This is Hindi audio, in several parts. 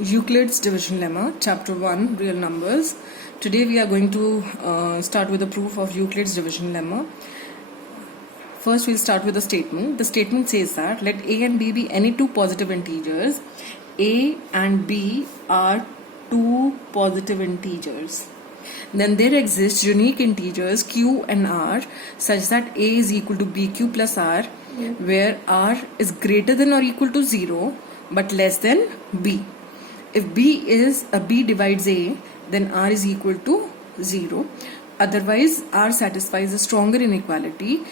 Euclid's division lemma, chapter 1, real numbers. Today we are going to start with the proof of Euclid's division lemma. First we'll start with the statement. The statement says that let a and b be any two positive integers. A and b are two positive integers. Then there exist unique integers q and r such that a is equal to bq plus r, where r is greater than or equal to 0 but less than b. If b divides a, then r is equal to 0. Otherwise, r satisfies a stronger inequality.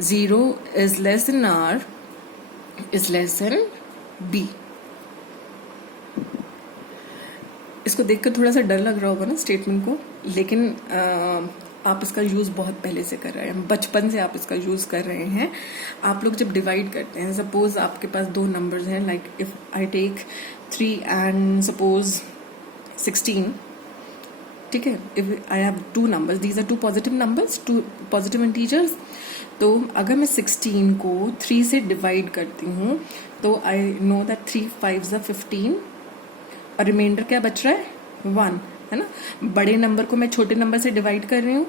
0 is less than r is less than b. इसको देखकर थोड़ा सा डर लग रहा होगा ना स्टेटमेंट को, लेकिन आप इसका यूज़ बहुत पहले से कर रहे हैं, बचपन से आप इसका यूज़ कर रहे हैं. आप लोग जब डिवाइड करते हैं, सपोज आपके पास दो नंबर्स हैं, like if I take 3 and suppose 16, ठीक है. If I have two numbers, these are two positive numbers, two positive integers. तो अगर मैं 16 को 3 से डिवाइड करती हूँ तो आई नो दैट 3 5 15 और रिमाइंडर क्या बच रहा है 1, है ना. बड़े नंबर को मैं छोटे नंबर से डिवाइड कर रही हूँ,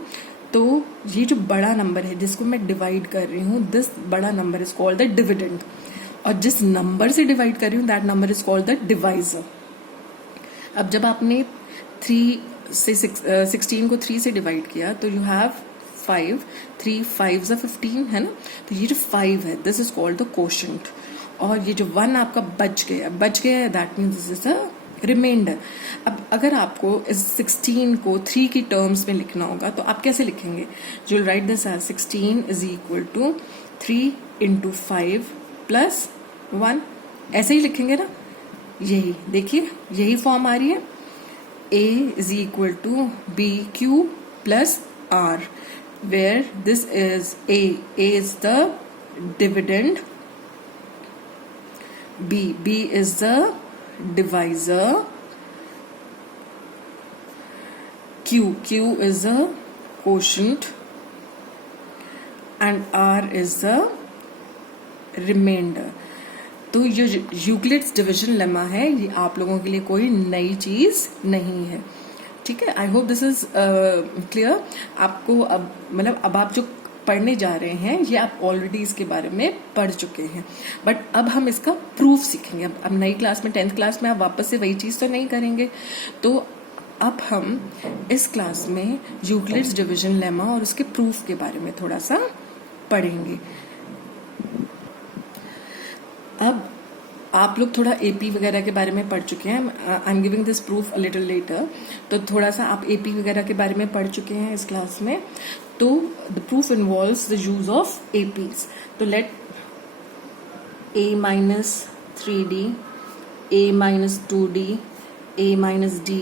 तो ये जो बड़ा नंबर है जिसको मैं डिवाइड कर रही हूँ, दिस बड़ा number is called the dividend. और जिस नंबर से डिवाइड कर रही हूँ that number is called the divisor. अब जब आपने 16 को 3 से डिवाइड किया तो यू हैव 5, 3 5 15, है ना. तो ये जो 5 है this is called the quotient. और ये जो 1 आपका बच गया that means this is a reminder. अब अगर आपको इस 16 को 3 की टर्म्स में लिखना होगा तो आप कैसे लिखेंगे? You will write this as 16 is equal to 3 into 5 plus 1. ऐसे ही लिखेंगे ना. यही देखिए, यही फॉर्म आ रही है. a is equal to b q plus r, where this is a is the dividend, b is the divisor, q is the quotient and r is the remainder. तो ये यूक्लिड्स डिवीजन लेमा है, ये आप लोगों के लिए कोई नई चीज नहीं है, ठीक है. आई होप दिस इज क्लियर. आपको अब आप जो पढ़ने जा रहे हैं ये आप ऑलरेडी इसके बारे में पढ़ चुके हैं, बट अब हम इसका प्रूफ सीखेंगे. अब नई क्लास में 10th क्लास में आप वापस से वही चीज तो नहीं करेंगे. तो अब हम इस क्लास में यूक्लिड्स डिवीजन लेमा और उसके प्रूफ के बारे में थोड़ा सा पढ़ेंगे. अब आप लोग थोड़ा एपी वगैरह के बारे में पढ़ चुके हैं. I am giving this proof a little letter. तो थोड़ा सा आप एपी वगैरह के बारे में पढ़ चुके हैं इस क्लास में. तो the proof involves the use of APs. तो late a minus 3d, a minus 2d, a minus d,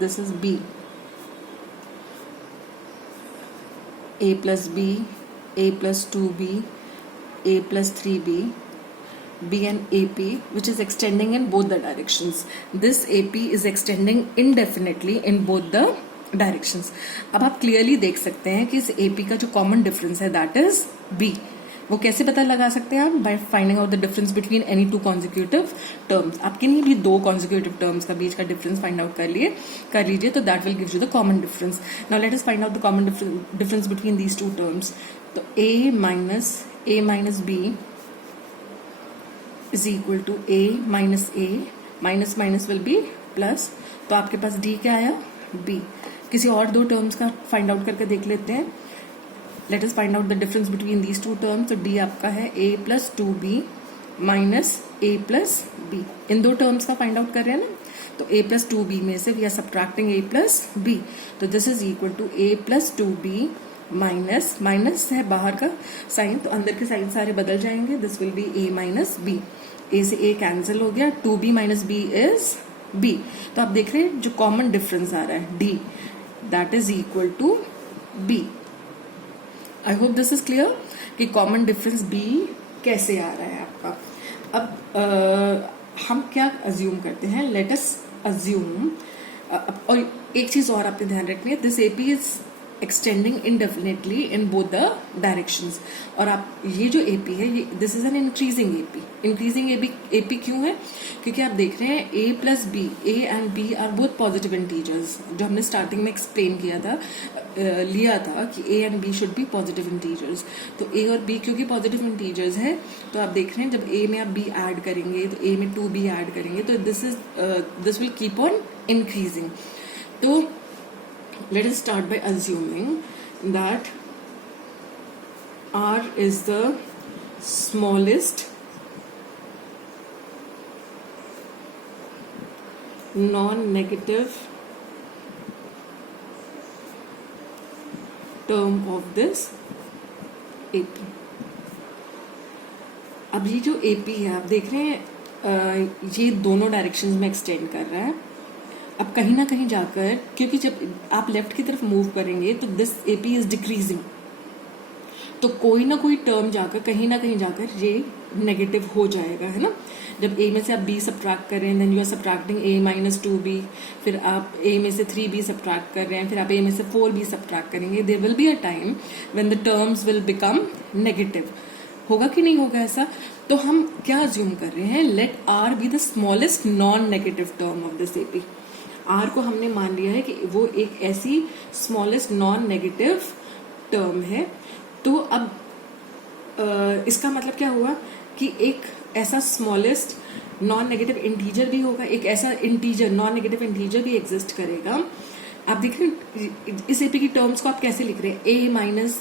this is b, a plus b, a plus 2b, a plus 3b, b and ap which is extending in both the directions. This ap is extending indefinitely in both the directions. अब आप क्लियरली देख सकते हैं कि इस एपी का जो कॉमन डिफरेंस है दैट इज बी. वो कैसे पता लगा सकते हैं आप? By finding out the difference between any two consecutive terms. आप किन्हीं भी दो कॉन्जिक्यूटिव टर्म्स का बीच का डिफरेंस फाइंड आउट कर लीजिए तो that will give you the common difference. Now let us find out the common difference between these two terms. तो a minus b is equal to a minus minus will be plus. तो आपके पास d क्या आया? b. किसी और दो टर्म्स का फाइंड आउट करके देख लेते हैं. Let us find out the difference between these two terms. तो d आपका है a प्लस 2b minus a plus b. इन दो टर्म्स का फाइंड आउट कर रहे हैं ना. तो a प्लस 2b में से we are subtracting a plus b. तो this is equal to a प्लस 2b माइनस है बाहर का साइन, तो अंदर के साइन सारे बदल जाएंगे. This will B a minus b. a से a कैंसिल हो गया. 2b minus b is b. तो आप देख रहे हैं जो कॉमन डिफरेंस आ रहा है d, that is equal to b. I hope this is clear कि कॉमन डिफरेंस b कैसे आ रहा है आपका. अब हम क्या अज्यूम करते हैं? Let us assume. और एक चीज और आपने ध्यान रखनी है, this AP is extending indefinitely in both the directions। और आप ये जो AP है, ये this is an increasing AP। Increasing AP क्यों है? क्योंकि आप देख रहे हैं A plus b, A and B are both positive integers, जो हमने स्टार्टिंग में एक्सप्लेन किया था, लिया था कि A and B should be positive integers. तो A और B क्योंकि पॉजिटिव इंटीजर्स है, तो आप देख रहे हैं जब A में आप B ऐड करेंगे तो A में 2B ऐड करेंगे, तो this will keep on increasing. तो let us start by assuming that R is the smallest non-negative term of this AP। अब ये जो AP है आप देख रहे हैं ये दोनों डायरेक्शंस में एक्सटेंड कर रहा है। अब कहीं ना कहीं जाकर, क्योंकि जब आप लेफ्ट की तरफ मूव करेंगे तो दिस AP इज डिक्रीजिंग, तो कोई ना कोई टर्म जाकर कहीं ना कहीं जाकर ये नेगेटिव हो जाएगा, है ना। जब A में से आप B सब्ट्रैक्ट कर रहे हैं, then you are subtracting A minus 2B, फिर आप A में से 3B सब्ट्रैक्ट कर रहे हैं, फिर आप A में से 4B सब्ट्रैक्ट करेंगे, there will be a time when the terms will become negative. होगा कि नहीं होगा ऐसा? तो हम क्या अज्यूम कर रहे हैं, let R be the smallest non negative term of this AP। R को हमने मान लिया है कि वो एक ऐसी स्मॉलेस्ट नॉन नेगेटिव टर्म है। तो अब इसका मतलब क्या हुआ कि एक ऐसा स्मॉलेस्ट नॉन नेगेटिव इंटीजर भी होगा, एक ऐसा इंटीजर नॉन नेगेटिव इंटीजर भी एग्जिस्ट करेगा। आप देख रहे हैं इस AP की टर्म्स को आप कैसे लिख रहे हैं, A minus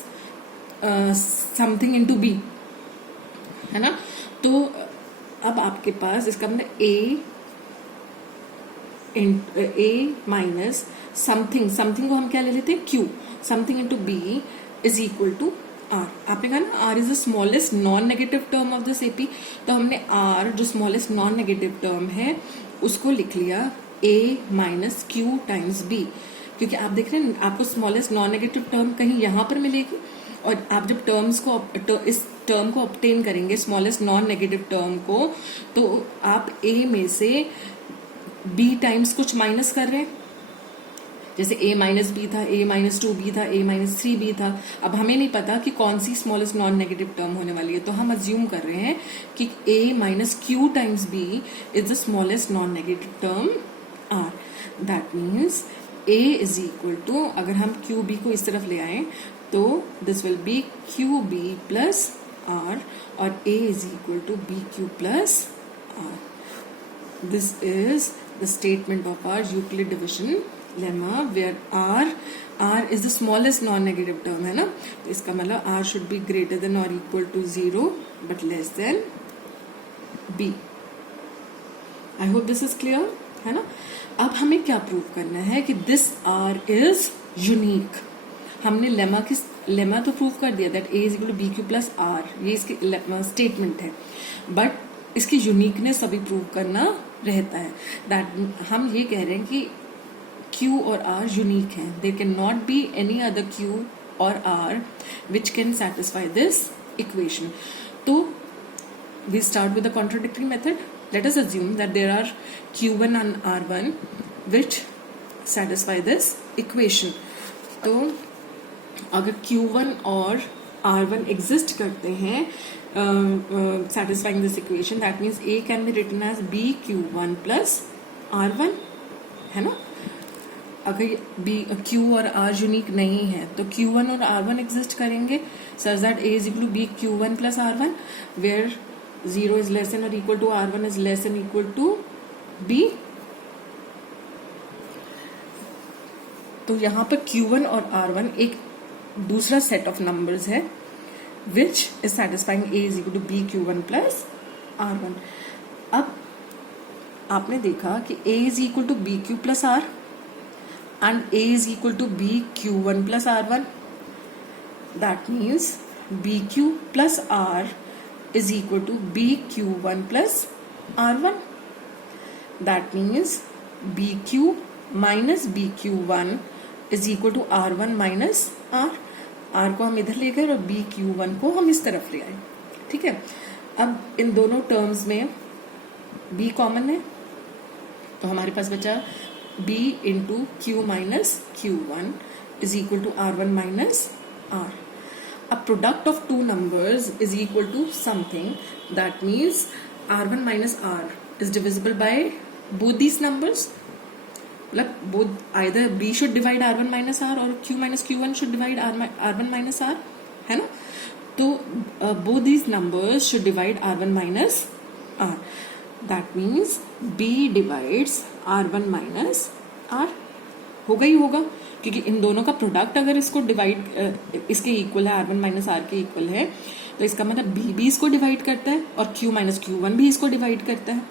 something into B, है ना। तो अब आपके पास इसका मतलब A माइनस समथिंग को हम क्या ले लेते हैं, Q, something into B is equal to R। आपने कहा ना R is the smallest non negative term of this AP, तो हमने R जो स्मॉलेस्ट नॉन नेगेटिव टर्म है उसको लिख लिया A minus Q times B, क्योंकि आप देख रहे हैं आपको स्मॉलेस्ट नॉन नेगेटिव टर्म कहीं यहाँ पर मिलेगी, और आप जब इस टर्म को ऑब्टेन करेंगे स्मॉलेस्ट नॉन नेगेटिव टर्म को, तो आप A में से B टाइम्स कुछ माइनस कर रहे हैं, जैसे A माइनस B था, A माइनस 2B था, A माइनस 3B था। अब हमें नहीं पता कि कौन सी स्मॉलेस्ट नॉन नेगेटिव टर्म होने वाली है, तो हम अज्यूम कर रहे हैं कि A minus Q times B is the smallest non negative term R। That means A is equal to, अगर हम QB को इस तरफ ले आए तो this will be QB plus R, और A is equal to BQ plus R। This is the statement of our Euclid division lemma where R is the smallest non-negative term, है ना। तो इसका मतलब R should be greater than or equal to 0 but less than B। I hope this is clear, है ना। अब हमें क्या प्रूव करना है कि this R is unique। हमने लेमा तो प्रूव कर दिया that A is equal to BQ plus R, ये इसकी स्टेटमेंट है, बट इसकी यूनिकनेस अभी प्रूव करना रहता है। दैट हम ये कह रहे हैं कि Q और R यूनिक हैं, there can not be any other Q और R which can satisfy this equation. तो we start with the contradictory method. Let us assume that there are Q1 and R1 which satisfy this equation. तो अगर Q1 और R1 एग्जिस्ट करते हैं satisfying this equation, that means A can be written as BQ1 plus R1, है ना। अगर Q और R यूनिक नहीं है तो Q1 और R1 एग्जिस्ट करेंगे such that A is equal to BQ1 plus R1 where 0 is less than or equal to R1 is less than or equal to B। तो यहाँ पर Q1 और R1 एक दूसरा सेट ऑफ नंबर्स है which is satisfying A is equal to BQ1 plus R1। अब आपने देखा कि A is equal to BQ plus R and A is equal to BQ1 plus R1। That means BQ plus R is equal to BQ1 plus R1। That means BQ minus BQ1 is equal to R1 minus R। R को हम इधर ले गए और BQ1 को हम इस तरफ ले आए, ठीक है। अब इन दोनों टर्म्स में B कॉमन है, तो हमारे पास बचा B into Q minus Q1 is equal to R1 minus R. A product of two numbers is equal to something. That means R1 minus R is divisible by both these numbers. मतलब both either B should divide R1 minus R or Q minus Q1 should divide R1 minus R, है ना? तो both these numbers should divide R1 minus R. That means B divides R1 minus R. होगा ही होगा, क्योंकि इन दोनों का प्रोडक्ट अगर इसको डिवाइड इसके इक्वल है, R1 माइनस R के इक्वल है, तो इसका मतलब B भी इसको डिवाइड करता है और Q माइनस Q1 भी इसको डिवाइड करता है.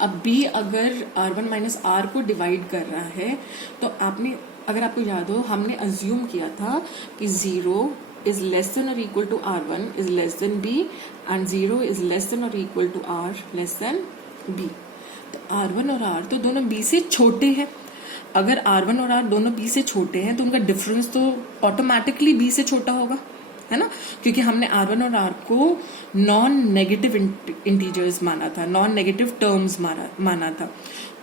अब B अगर R1 माइनस R को डिवाइड कर रहा है तो आपने, अगर आपको याद हो, हमने अज्यूम किया था कि 0 is less than or equal to R1 is less than B and 0 is less than or equal to R less than B. तो R1 और R तो दोनों B से छोटे हैं. अगर R1 और R दोनों B से छोटे हैं तो उनका डिफरेंस तो ऑटोमेटिकली B से छोटा होगा, है ना? क्योंकि हमने R1 और R को नॉन नेगेटिव इंटीजर्स माना था, नॉन नेगेटिव टर्म्स माना था.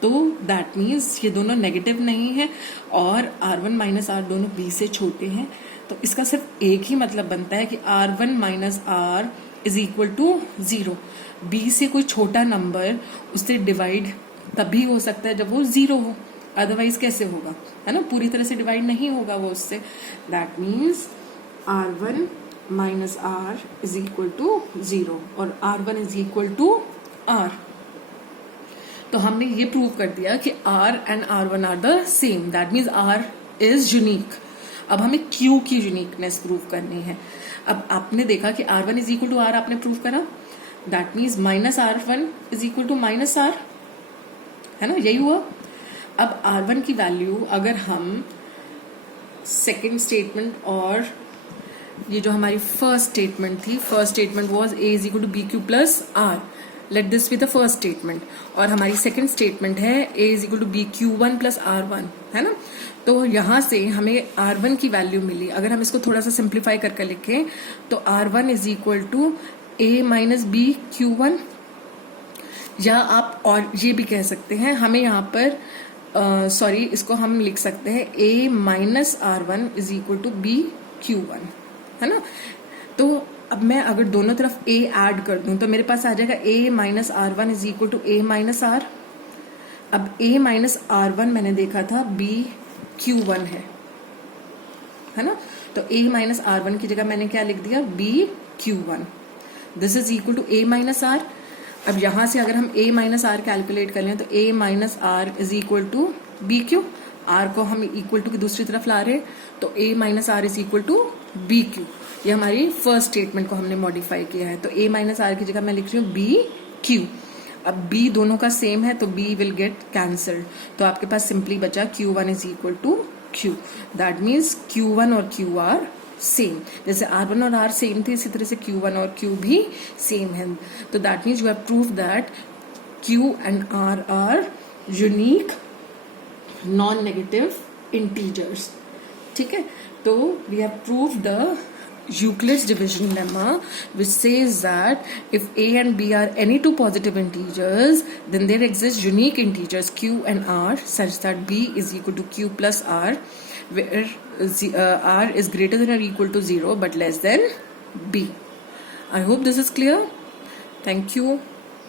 तो दैट मीन्स ये दोनों नेगेटिव नहीं है और R1 माइनस R दोनों B से छोटे हैं. तो इसका सिर्फ एक ही मतलब बनता है कि R1 minus R is equal to 0. B से कोई छोटा नंबर उससे डिवाइड तभी हो सकता है जब वो 0 हो, अदरवाइज कैसे होगा, है ना? पूरी तरह से डिवाइड नहीं होगा वो उससे. That means R1 minus R is equal to 0 और R1 is equal to R. तो हमने ये प्रूव कर दिया कि R and R1 are the same. That means R is unique. अब हमें Q की यूनिकनेस प्रूव करनी है. अब आपने देखा कि R1 is equal to R आपने प्रूव करा. That means minus R1 is equal to minus R, है ना? यही हुआ. अब R1 की वैल्यू अगर हम सेकेंड स्टेटमेंट और ये जो हमारी फर्स्ट स्टेटमेंट थी, first statement was A is equal to b q plus R. Let this be the first statement. और हमारी सेकेंड स्टेटमेंट है A is equal to b q one plus R1, है ना? तो यहां से हमें R1 की वैल्यू मिली. अगर हम इसको थोड़ा सा सिंप्लीफाई करके लिखें तो R1 is equal to A minus b q one, या आप और ये भी कह सकते हैं, हमें यहाँ पर इसको हम लिख सकते हैं A minus R1 is equal to b q one, है ना? तो अब मैं अगर दोनों तरफ A ऐड कर दूं तो मेरे पास आ जाएगा A minus R1 is equal to A minus R. अब A माइनस R1 मैंने देखा था B Q1 है ना? तो A माइनस R1 की जगह मैंने क्या लिख दिया, B Q1. This is equal to A minus R. अब यहां से अगर हम A माइनस R कैलकुलेट कर लें तो A minus R is equal to b q. R को हम इक्वल टू की दूसरी तरफ ला रहे हैं तो A minus R is equal to b q. ये हमारी फर्स्ट स्टेटमेंट को हमने मॉडिफाई किया है. तो A माइनस R की जगह मैं लिख रही हूँ बी क्यू. अब B दोनों का सेम है तो B विल गेट कैंसल्ड. तो आपके पास सिंपली बचा Q1 is equal to Q. That means Q1 और Q आर सेम. जैसे R1 और R सेम थे इसी तरह से Q1 और Q भी सेम है. तो that means you have prove that Q and R are unique non negative integers. ठीक है, तो we have prove the Euclid's division lemma, which says that if A and B are any two positive integers, then there exist unique integers Q and R such that B is equal to Q plus R, where R is greater than or equal to 0 but less than B. I hope this is clear. Thank you.